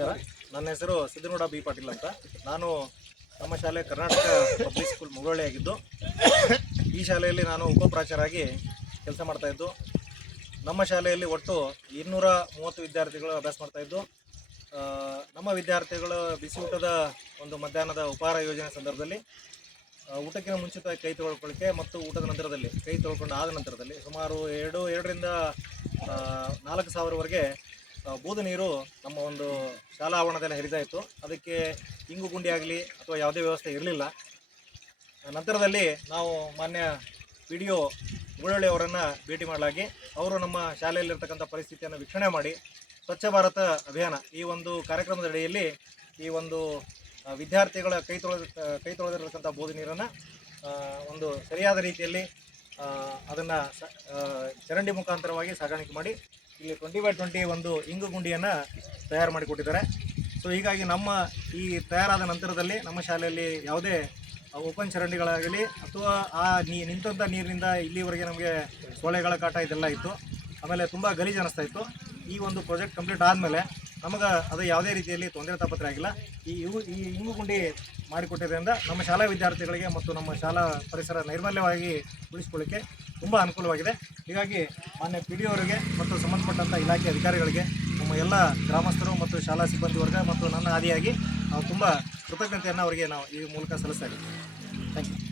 ನಮಸ್ಕಾರ. ನನ್ನ ಹೆಸರು ಸಿದ್ದನಗೌಡ ಬಿ ಪಾಟೀಲ್ ಅಂತ. ನಾನು ನಮ್ಮ ಶಾಲೆ ಕರ್ನಾಟಕ ಪಬ್ಲಿಕ್ ಸ್ಕೂಲ್ ಮುಗುಳಳ್ಳಿ ಆಗಿದ್ದು, ಈ ಶಾಲೆಯಲ್ಲಿ ನಾನು ಉಪಪ್ರಾಚಾರ್ಯರಾಗಿ ಕೆಲಸ ಮಾಡ್ತಾಯಿದ್ದು. ನಮ್ಮ ಶಾಲೆಯಲ್ಲಿ ಒಟ್ಟು 230 ವಿದ್ಯಾರ್ಥಿಗಳು ಅಭ್ಯಾಸ ಮಾಡ್ತಾಯಿದ್ದು. ನಮ್ಮ ವಿದ್ಯಾರ್ಥಿಗಳು ಬಿಸಿ ಊಟದ ಒಂದು ಮಧ್ಯಾಹ್ನದ ಉಪಹಾರ ಯೋಜನೆ ಸಂದರ್ಭದಲ್ಲಿ ಊಟಕ್ಕಿಂತ ಮುಂಚಿತವಾಗಿ ಕೈ ತೊಳ್ಕೊಳ್ಳಿಕ್ಕೆ ಮತ್ತು ಊಟದ ನಂತರದಲ್ಲಿ ಕೈ ತೊಳ್ಕೊಂಡು ಆದ ನಂತರದಲ್ಲಿ ಸುಮಾರು 2,500ರಿಂದ 4,000ವರೆಗೆ ಬೂದು ನೀರು ನಮ್ಮ ಒಂದು ಶಾಲಾ ಆವರಣದಲ್ಲಿ ಹರಿತಾ ಇತ್ತು. ಅದಕ್ಕೆ ಇಂಗು ಗುಂಡಿ ಆಗಲಿ ಅಥವಾ ಯಾವುದೇ ವ್ಯವಸ್ಥೆ ಇರಲಿಲ್ಲ. ನಂತರದಲ್ಲಿ ನಾವು ಮಾನ್ಯ PDO ಮುಗುಳಳ್ಳಿ ಅವರನ್ನು ಭೇಟಿ ಮಾಡಲಾಗಿ ಅವರು ನಮ್ಮ ಶಾಲೆಯಲ್ಲಿರ್ತಕ್ಕಂಥ ಪರಿಸ್ಥಿತಿಯನ್ನು ವೀಕ್ಷಣೆ ಮಾಡಿ ಸ್ವಚ್ಛ ಭಾರತ ಅಭಿಯಾನ ಈ ಒಂದು ಕಾರ್ಯಕ್ರಮದ ಅಡಿಯಲ್ಲಿ ಈ ಒಂದು ವಿದ್ಯಾರ್ಥಿಗಳ ಕೈ ತೊಳೆದಿರತಕ್ಕಂಥ ಬೂದು ನೀರನ್ನು ಒಂದು ಸರಿಯಾದ ರೀತಿಯಲ್ಲಿ ಅದನ್ನು ಚರಂಡಿ ಮುಖಾಂತರವಾಗಿ ಸಾಗಾಣಿಕೆ ಮಾಡಿ ಇಲ್ಲಿ 20x20 ಒಂದು ಇಂಗು ಗುಂಡಿಯನ್ನು ತಯಾರು ಮಾಡಿಕೊಟ್ಟಿದ್ದಾರೆ. ಸೊ ಹೀಗಾಗಿ ನಮ್ಮ ಈ ತಯಾರಾದ ನಂತರದಲ್ಲಿ ನಮ್ಮ ಶಾಲೆಯಲ್ಲಿ ಯಾವುದೇ ಓಪನ್ ಚರಂಡಿಗಳಾಗಲಿ ಅಥವಾ ಆ ನಿಂತಹ ನೀರಿನಿಂದ ಇಲ್ಲಿವರೆಗೆ ನಮಗೆ ಸೊಳ್ಳೆಗಳ ಕಾಟ ಇದೆಲ್ಲ ಇತ್ತು. ಆಮೇಲೆ ತುಂಬ ಗಲೀಜು ಅನ್ನಿಸ್ತಾ ಇತ್ತು. ಈ ಒಂದು ಪ್ರಾಜೆಕ್ಟ್ ಕಂಪ್ಲೀಟ್ ಆದಮೇಲೆ ನಮಗೆ ಅದು ಯಾವುದೇ ರೀತಿಯಲ್ಲಿ ತೊಂದರೆ ತಾಪತ್ರೆ ಆಗಿಲ್ಲ. ಈ ಇಂಗು ಗುಂಡಿ ಮಾಡಿಕೊಟ್ಟಿದ್ದರಿಂದ ನಮ್ಮ ಶಾಲಾ ವಿದ್ಯಾರ್ಥಿಗಳಿಗೆ ಮತ್ತು ನಮ್ಮ ಶಾಲಾ ಪರಿಸರ ನೈರ್ಮಲ್ಯವಾಗಿ ಉಳಿಸ್ಕೊಳ್ಳಿಕ್ಕೆ ತುಂಬ ಅನುಕೂಲವಾಗಿದೆ. ಹೀಗಾಗಿ ಮಾನ್ಯ PDO ಅವರಿಗೆ ಮತ್ತು ಸಂಬಂಧಪಟ್ಟಂಥ ಇಲಾಖೆ ಅಧಿಕಾರಿಗಳಿಗೆ, ನಮ್ಮ ಎಲ್ಲ ಗ್ರಾಮಸ್ಥರು ಮತ್ತು ಶಾಲಾ ಸಿಬ್ಬಂದಿ ವರ್ಗ ಮತ್ತು ನನ್ನ ಆದಿಯಾಗಿ ನಾವು ತುಂಬ ಕೃತಜ್ಞತೆಯನ್ನು ಅವರಿಗೆ ನಾವು ಈ ಮೂಲಕ ಸಲ್ಲಿಸ್ತಾ ಇದ್ದೀವಿ. Thank you.